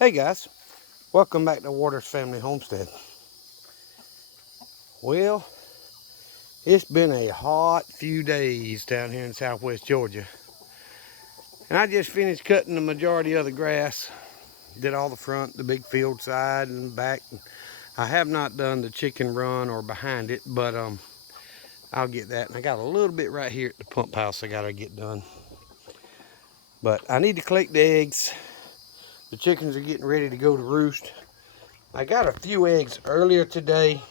Hey guys, welcome back to Waters Family Homestead. Well, it's been a hot few days down here in southwest Georgia. And I just finished cutting the majority of the grass. Did all the front, the big field side and back. I have not done the chicken run or behind it, but I'll get that. And I got a little bit right here at the pump house I gotta get done. But I need to collect the eggs. The chickens are getting ready to go to roost. I got a few eggs earlier today.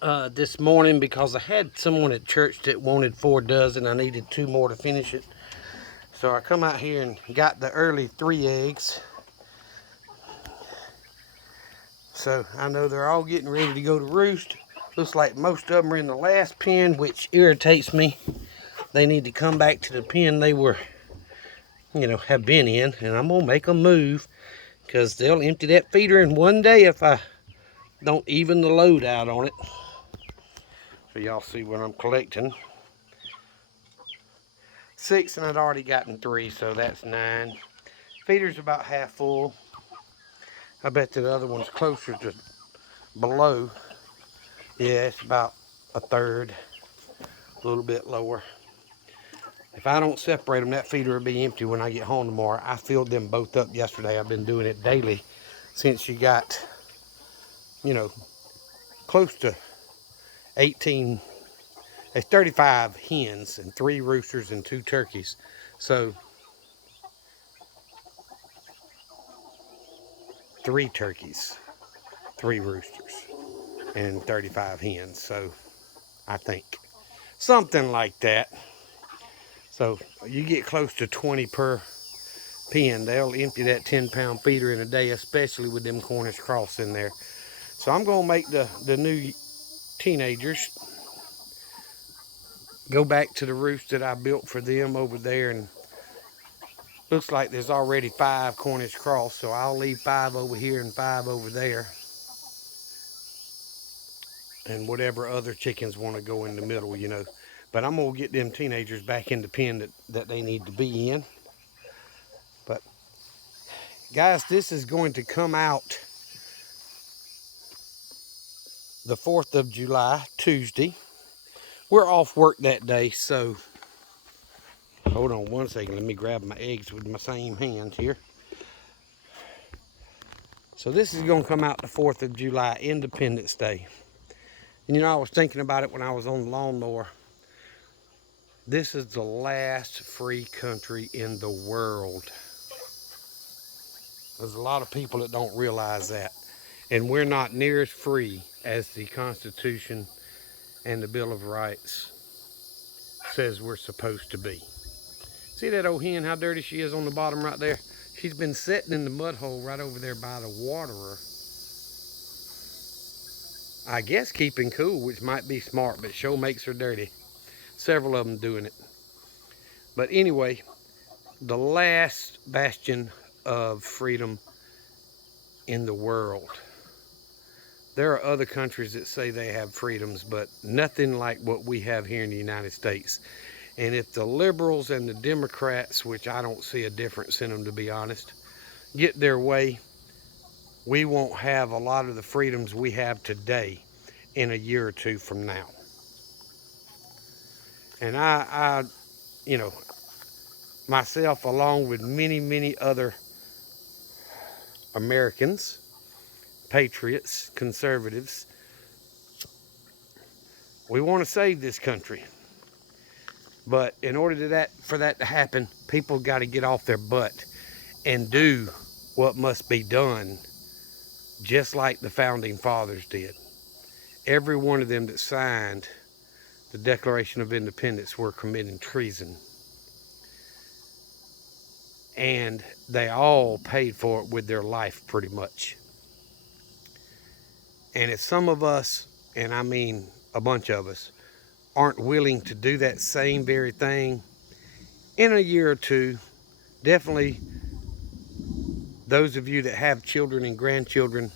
This morning because I had someone at church that wanted 4 dozen. I needed 2 more to finish it. So I come out here and got the early 3 eggs. So I know they're all getting ready to go to roost. Looks like most of them are in the last pen, which irritates me. They need to come back to the pen they were, have been in. And I'm going to make them move because they'll empty that feeder in one day if I don't even the load out on it. So y'all see what I'm collecting. 6, and I'd already gotten 3, so that's 9. Feeder's about half full. I bet the other one's closer to below. Yeah, it's about a third, a little bit lower. If I don't separate them, that feeder will be empty when I get home tomorrow. I filled them both up yesterday. I've been doing it daily since you got, close to 18, it's 35 hens and 3 roosters and 2 turkeys. So 3 turkeys, 3 roosters, and 35 hens. So I think something like that. So you get close to 20 per pen. They'll empty that 10-pound feeder in a day, especially with them Cornish cross in there. So I'm gonna make the new teenagers go back to the roost that I built for them over there, and looks like there's already 5 Cornish cross, so I'll leave 5 over here and 5 over there, and whatever other chickens want to go in the middle, But I'm gonna get them teenagers back in the pen that they need to be in. But guys, this is going to come out the 4th of July, Tuesday. We're off work that day, so hold on one second. Let me grab my eggs with my same hands here. So this is going to come out the 4th of July, Independence Day. And I was thinking about it when I was on the lawnmower. This is the last free country in the world. There's a lot of people that don't realize that. And we're not near as free as the Constitution and the Bill of Rights says we're supposed to be. See that old hen, how dirty she is on the bottom right there? She's been sitting in the mud hole right over there by the waterer. I guess keeping cool, which might be smart, but sure makes her dirty. Several of them doing it. But anyway, the last bastion of freedom in the world. There are other countries that say they have freedoms, but nothing like what we have here in the United States. And if the liberals and the Democrats, which I don't see a difference in them to be honest, get their way, we won't have a lot of the freedoms we have today in a year or 2 from now. And I myself, along with many, many other Americans, patriots, conservatives, we want to save this country. But in order for that to happen, people got to get off their butt and do what must be done, just like the founding fathers did. Every one of them that signed the Declaration of Independence were committing treason. And they all paid for it with their life, pretty much. And if some of us, and I mean a bunch of us, aren't willing to do that same very thing, in a year or 2, definitely those of you that have children and grandchildren,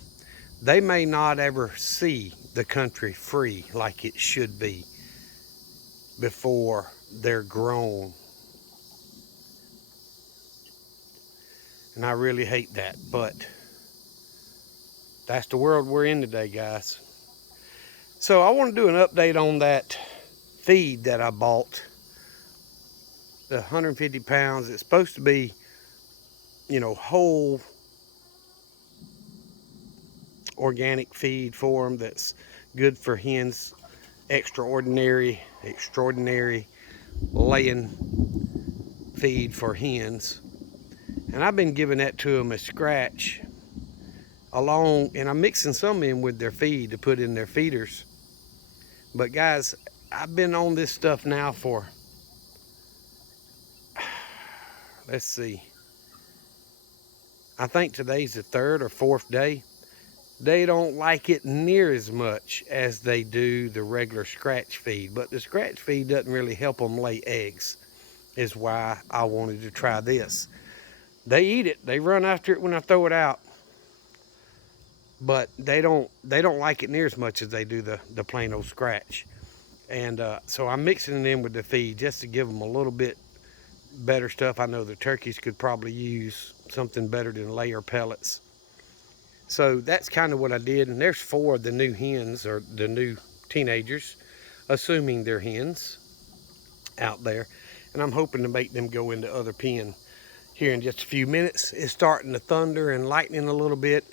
they may not ever see the country free like it should be before they're grown. And I really hate that, but that's the world we're in today, guys. So I want to do an update on that feed that I bought. The 150 pounds. It's supposed to be, whole organic feed for them that's good for hens. Extraordinary laying feed for hens. And I've been giving that to them as scratch along, and I'm mixing some in with their feed to put in their feeders. But guys, I've been on this stuff now for, let's see, I think today's the 3rd or 4th day. They don't like it near as much as they do the regular scratch feed, but the scratch feed doesn't really help them lay eggs, is why I wanted to try this. They eat it, they run after it when I throw it out, but they don't like it near as much as they do the plain old scratch. And so I'm mixing it in with the feed just to give them a little bit better stuff. I know the turkeys could probably use something better than layer pellets. So that's kind of what I did. And there's 4 of the new hens, or the new teenagers, assuming they're hens, out there. And I'm hoping to make them go into other pen here in just a few minutes. It's starting to thunder and lightning a little bit.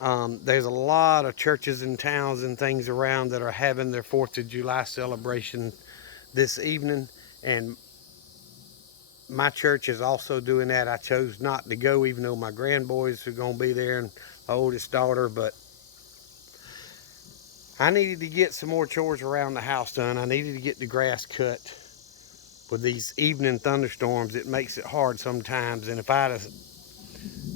There's a lot of churches and towns and things around that are having their 4th of July celebration this evening. And my church is also doing that. I chose not to go, even though my grandboys are going to be there and my oldest daughter, but I needed to get some more chores around the house done. I needed to get the grass cut. With these evening thunderstorms, it makes it hard sometimes, and if I'd have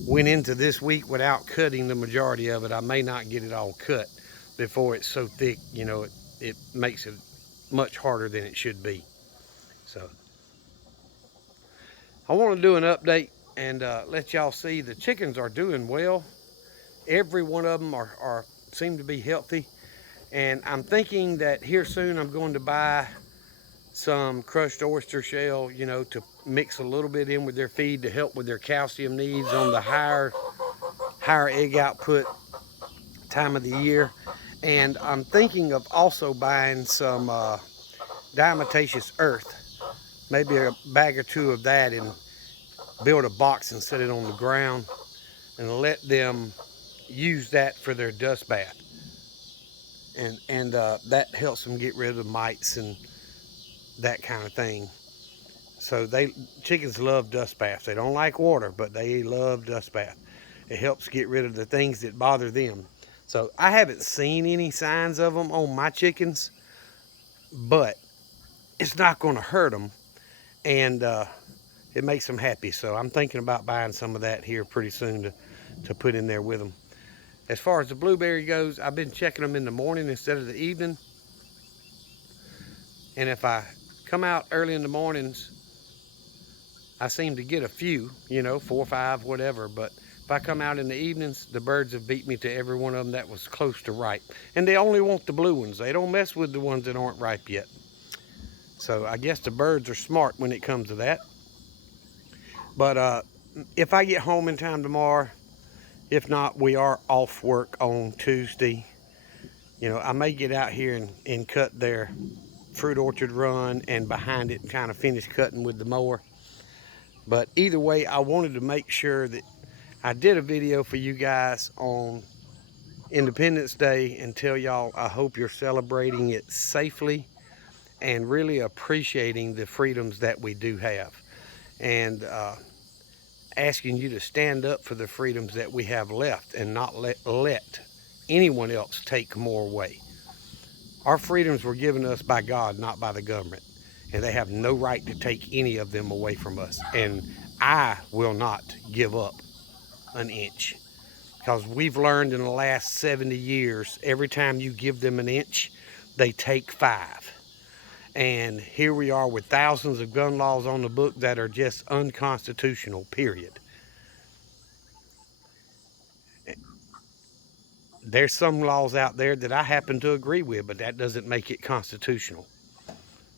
went into this week without cutting the majority of it, I may not get it all cut before it's so thick, it makes it much harder than it should be. So I want to do an update and let y'all see the chickens are doing well. Every one of them seem to be healthy, and I'm thinking that here soon I'm going to buy some crushed oyster shell, to mix a little bit in with their feed to help with their calcium needs on the higher egg output time of the year. And I'm thinking of also buying some diatomaceous earth, maybe a bag or 2 of that, and build a box and set it on the ground and let them use that for their dust bath. And that helps them get rid of the mites and that kind of thing. So chickens love dust baths. They don't like water, but they love dust bath. It helps get rid of the things that bother them. So I haven't seen any signs of them on my chickens, but it's not going to hurt them, and it makes them happy. So I'm thinking about buying some of that here pretty soon to put in there with them. As far as the blueberry goes, I've been checking them in the morning instead of the evening. And if I come out early in the mornings, I seem to get a few, 4 or 5, whatever. But if I come out in the evenings, the birds have beat me to every one of them that was close to ripe. And they only want the blue ones. They don't mess with the ones that aren't ripe yet. So I guess the birds are smart when it comes to that. But if I get home in time tomorrow, if not, we are off work on Tuesday. I may get out here and cut their fruit orchard run and behind it and kind of finish cutting with the mower. But either way, I wanted to make sure that I did a video for you guys on Independence Day and tell y'all I hope you're celebrating it safely and really appreciating the freedoms that we do have. And asking you to stand up for the freedoms that we have left and not let anyone else take more away. Our freedoms were given us by God, not by the government. And they have no right to take any of them away from us. And I will not give up an inch. Because we've learned in the last 70 years, every time you give them an inch, they take 5. And here we are with thousands of gun laws on the book that are just unconstitutional, period. There's some laws out there that I happen to agree with, but that doesn't make it constitutional.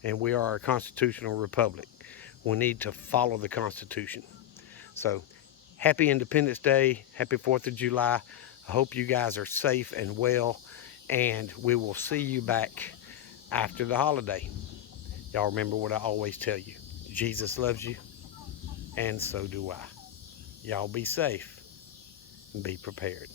And we are a constitutional republic. We need to follow the Constitution. So Happy Independence Day. Happy 4th of July. I hope you guys are safe and well, and we will see you back after the holiday. Y'all remember what I always tell you. Jesus loves you, and so do I. Y'all be safe and be prepared.